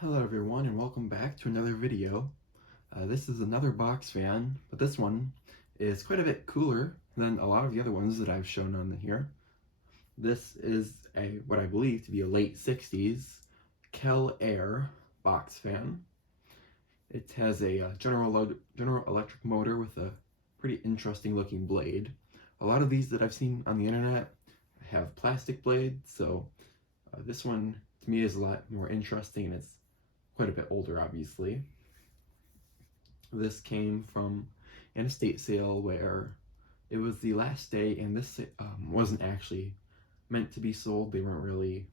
Hello everyone and welcome back to another video. This is another box fan, but this one is quite a bit cooler than a lot of the other ones that I've shown on here. This is what I believe to be a late 60s Kel Aire box fan. It has a General Electric motor with a pretty interesting looking blade. A lot of these that I've seen on the internet have plastic blades, so this one to me is a lot more interesting, and it's quite a bit older, obviously. This came from an estate sale where it was the last day, and this wasn't actually meant to be sold. They weren't really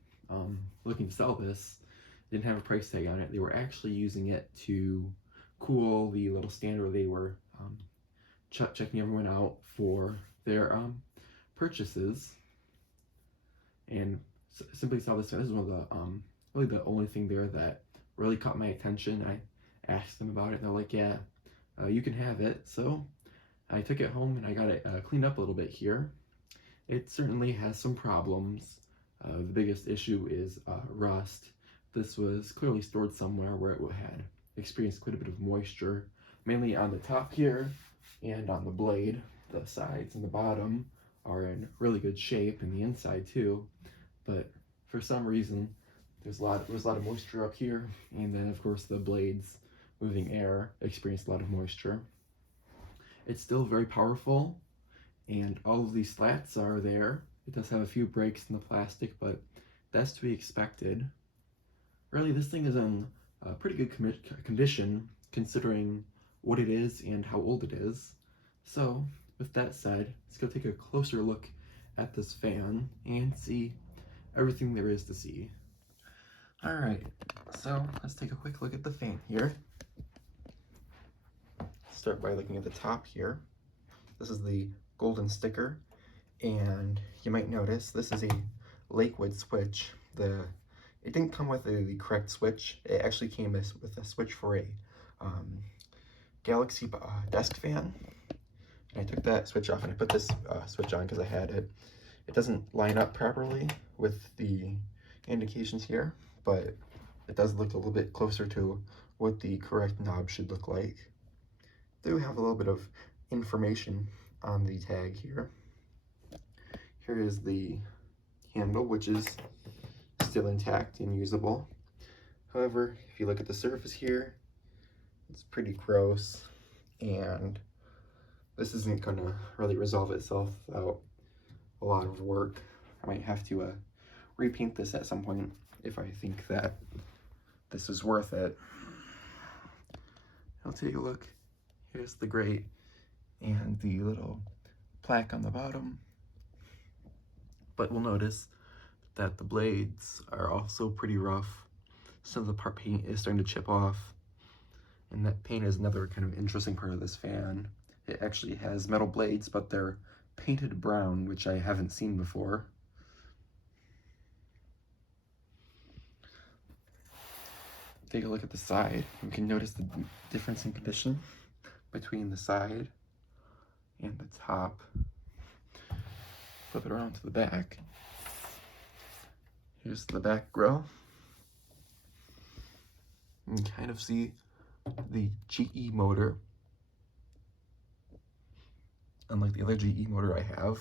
looking to sell this. Didn't have a price tag on it. They were actually using it to cool the little stand where they were checking everyone out for their purchases. And simply saw this. This is one of the really the only thing there that really caught my attention. I asked them about it, and they're like, yeah, you can have it. So I took it home and I got it cleaned up a little bit here. It certainly has some problems. The biggest issue is rust. This was clearly stored somewhere where it had experienced quite a bit of moisture, mainly on the top here and on the blade. The sides and the bottom are in really good shape, and the inside too, but for some reason there's a lot of moisture up here, and then of course the blades moving air experienced a lot of moisture. It's still very powerful, and all of these slats are there. It does have a few breaks in the plastic, but that's to be expected. Really, this thing is in pretty good condition considering what it is and how old it is. So with that said, let's go take a closer look at this fan and see everything there is to see. Alright, so let's take a quick look at the fan here. Start by looking at the top here. This is the golden sticker, and you might notice this is a Lakewood switch. It didn't come with the correct switch. It actually came with a switch for a Galaxy desk fan. And I took that switch off and I put this switch on because I had it. It doesn't line up properly with the indications here, but it does look a little bit closer to what the correct knob should look like. They do have a little bit of information on the tag here. Here is the handle, which is still intact and usable. However, if you look at the surface here, it's pretty gross, and this isn't gonna really resolve itself without a lot of work. I might have to repaint this at some point if I think that this is worth it. I'll take a look. Here's the grate and the little plaque on the bottom. But we'll notice that the blades are also pretty rough. Some of the paint is starting to chip off. And that paint is another kind of interesting part of this fan. It actually has metal blades, but they're painted brown, which I haven't seen before. Take a look at the side. You can notice the difference in condition between the side and the top. Flip it around to the back. Here's the back grill. You can kind of see the GE motor. Unlike the other GE motor I have,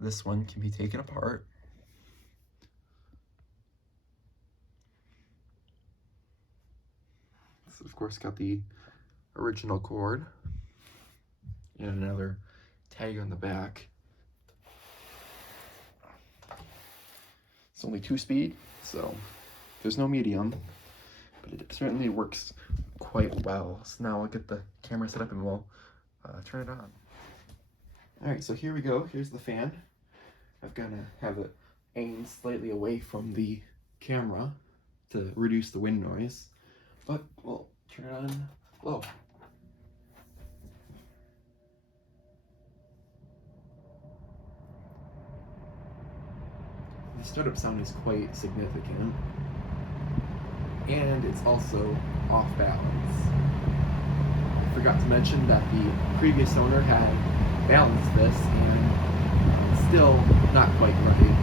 this one can be taken apart. It's of course got the original cord and another tag on the back. It's only 2-speed, so there's no medium, but it certainly works quite well. So now I'll get the camera set up and we'll turn it on. Alright, so here we go. Here's the fan. I'm gonna have it aimed slightly away from the camera to reduce the wind noise, but we'll turn it on low. The startup sound is quite significant, and it's also off balance. I forgot to mention that the previous owner had balanced this, and it's still not quite right.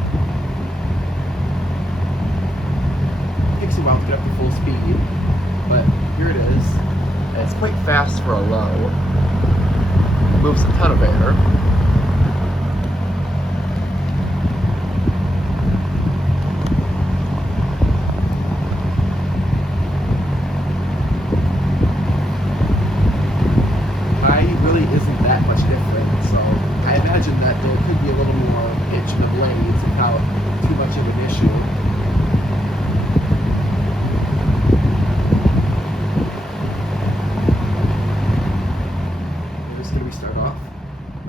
Takes a a while to get up to full speed, but here it is. And it's quite fast for a low. It moves a ton of air. Really isn't that much different, so I imagine that there could be a little more pitch in the blades without too much of an issue. We're just going to restart off,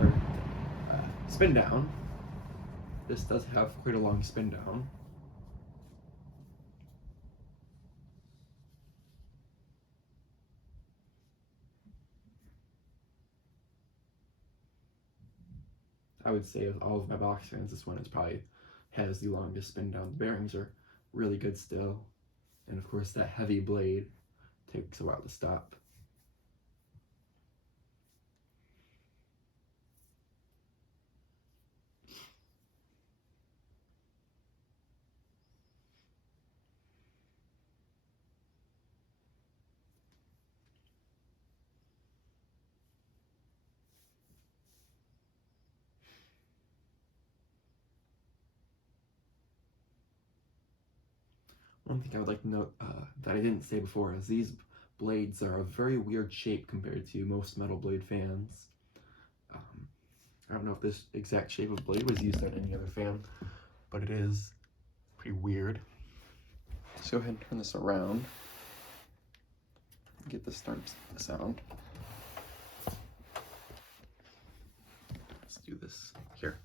or spin down. This does have quite a long spin down. I would say of all of my box fans, this one is probably has the longest spin down. The bearings are really good still. And of course that heavy blade takes a while to stop. One thing I would like to note that I didn't say before is these blades are a very weird shape compared to most metal blade fans. I don't know if this exact shape of blade was used on any other fan, but it is pretty weird. Let's go ahead and turn this around. Get this start the sound. Let's do this here.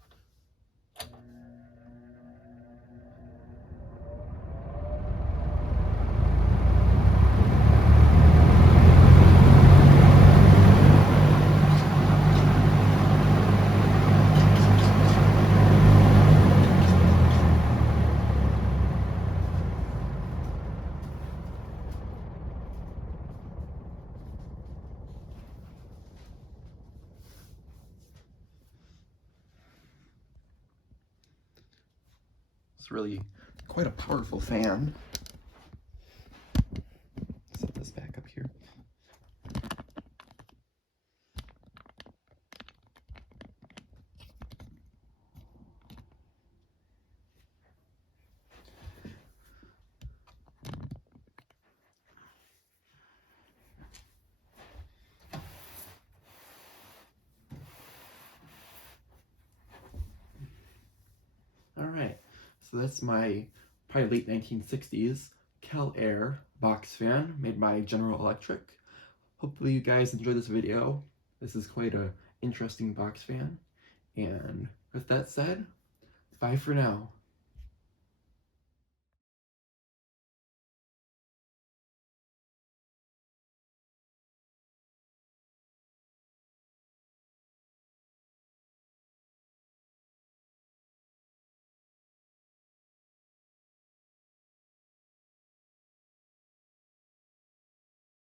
It's really quite a powerful fan. Set this back up here. All right, so that's my probably late 1960s Kel Aire box fan made by General Electric. Hopefully you guys enjoyed this video. This is quite a interesting box fan. And with that said, bye for now.